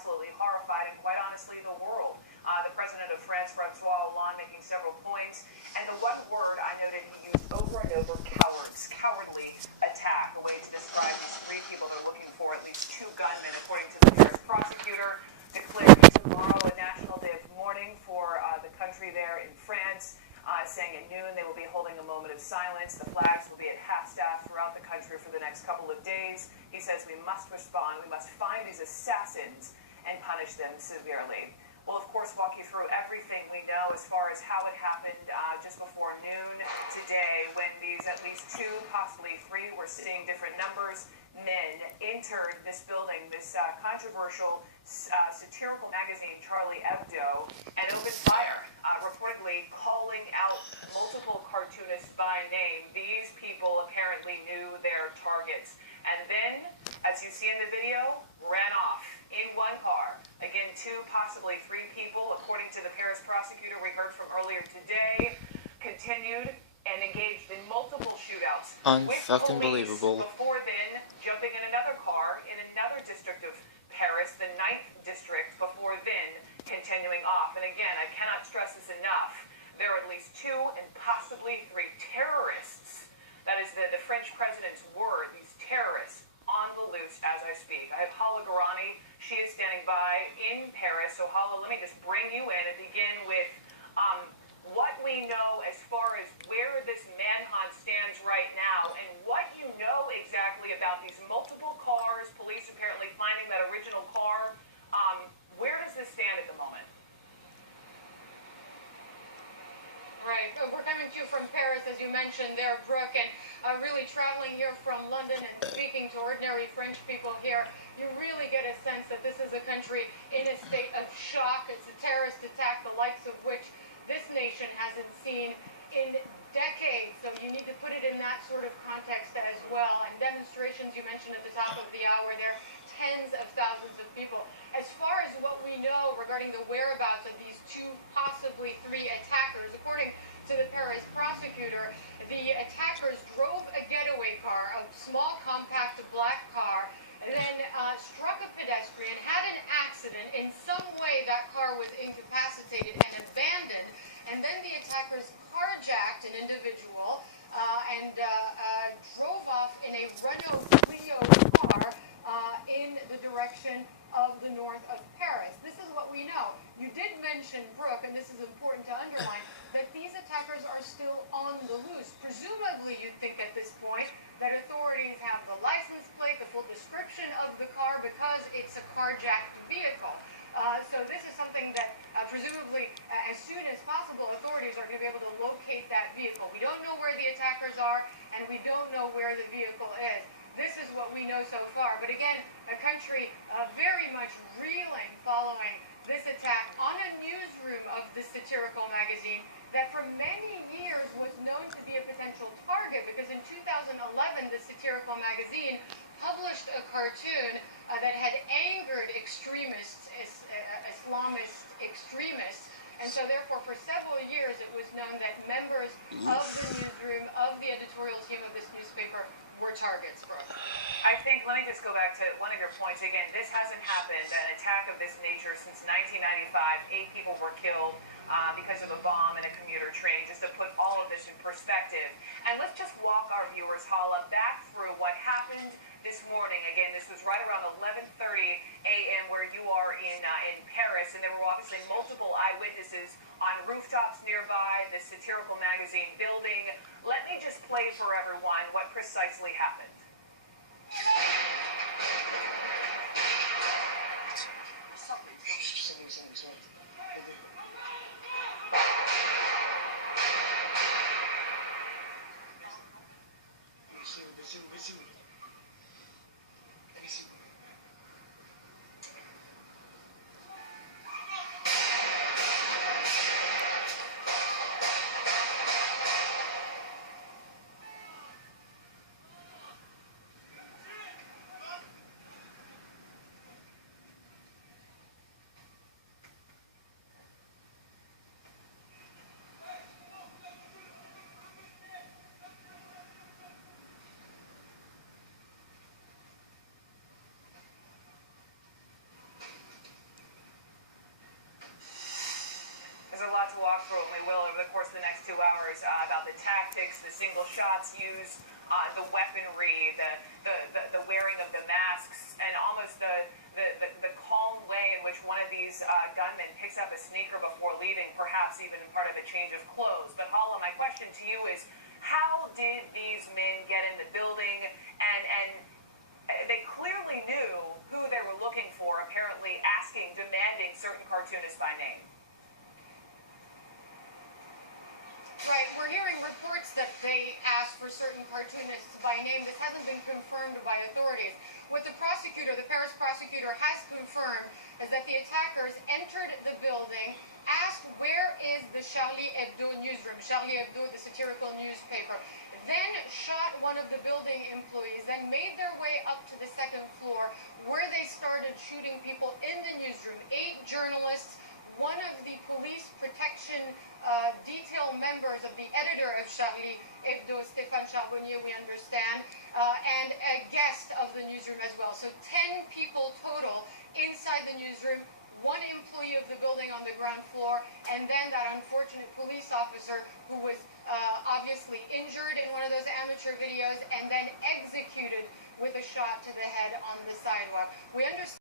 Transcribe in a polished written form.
absolutely horrified, and quite honestly, the world. The president of France, Francois Hollande, making several points, and the one word I noted he used over and over: cowards, cowardly attack, a way to describe these three people they're looking for, at least two gunmen, according to the Paris prosecutor, declaring tomorrow a national day of mourning for the country there in France, saying at noon they will be holding a moment of silence. The flags will be at half-staff throughout the country for the next couple of days. He says we must respond, we must find these assassins and punish them severely. We'll, of course, walk you through everything we know as far as how it happened just before noon today, when these at least two, possibly three, we're seeing different numbers, men entered this building, this controversial satirical magazine, Charlie Hebdo, and opened fire, reportedly calling out multiple cartoonists by name. These people apparently knew their targets. And then, as you see in the video, ran off in one car. Again, two, possibly three people, according to the Paris prosecutor we heard from earlier today, continued and engaged in multiple shootouts Unfucking with police believable. before then jumping in another car in another district of Paris, the 9th district, before then continuing off. And again, I cannot stress this enough. There are at least two and possibly three terrorists. That is the French president's word, these terrorists on the loose as I speak. I have Hala Garani. She is standing by in Paris. So Hala, let me just bring you in and begin with what we know as far as where this manhunt stands right now and what you know exactly about these multiple cars, police apparently finding that original car. Where does this stand at the moment? Right. We're coming to you from Paris, as you mentioned there, Brooke, and really traveling here from London and speaking to ordinary French people here, you really get a sense that this is a country in a state of shock. It's a terrorist attack, the likes of which this nation hasn't seen in decades. So you need to put it in that sort of context as well. And demonstrations, you mentioned at the top of the hour there, tens of thousands of people. As far as what we know regarding the whereabouts of these two, possibly three attackers, according to the Paris prosecutor, the attackers drove a getaway car, a small, compact black car, and then struck a pedestrian, had an accident. In some way, that car was incapacitated and abandoned, and then the attackers carjacked an individual and drove off in a Renault Clio car in the direction of the north of Paris. This is what we know. You did mention, Brooke, and this is important to underline, that these attackers are still on the loose. Presumably, you'd think at this point that authorities have the license plate, the full description of the car, because it's a carjacked vehicle. So this is something that presumably as soon as possible authorities are going to be able to locate that vehicle. We don't know where the attackers are, and we don't know where the vehicle is. This is what we know so far. But again, a country very much reeling following this attack on a newsroom of the satirical magazine that for many years was known to be a potential target, because in 2011 the satirical magazine published a cartoon that had angered extremists, Islamist extremists, and so therefore for several years it was known that members of the newsroom, of the editorial team of this newspaper, were targets, Brooke. I think, let me just go back to one of your points. Again, this hasn't happened, an attack of this nature, since 1995. 8 people were killed because of a bomb in a commuter train, just to put all of this in perspective. And let's just walk our viewers, Hala, back through what happened this morning. Again, this was right around 11:30 a.m. where you are in Paris, and there were obviously multiple eyewitnesses on rooftops nearby, the satirical magazine building. Let me just play for everyone what precisely happened. hours about the tactics, the single shots used, the weaponry, the wearing of the masks, and almost the calm way in which one of these gunmen picks up a sneaker before leaving, perhaps even part of a change of clothes. But Hala, my question to you is, how did these men get in the building? And they clearly knew who they were looking for, apparently demanding certain cartoonists by name. Right, we're hearing reports that they asked for certain cartoonists by name. This hasn't been confirmed by authorities. What the prosecutor, the Paris prosecutor, has confirmed is that the attackers entered the building, asked where is the Charlie Hebdo newsroom, Charlie Hebdo, the satirical newspaper, then shot one of the building employees, then made their way up to the second floor where they started shooting people in the newsroom. 8 journalists, one of the police protection detail members of the editor of Charlie Hebdo, Stéphane Charbonnier, we understand, and a guest of the newsroom as well. So 10 people total inside the newsroom, 1 employee of the building on the ground floor, and then that unfortunate police officer who was obviously injured in one of those amateur videos and then executed with a shot to the head on the sidewalk. We understand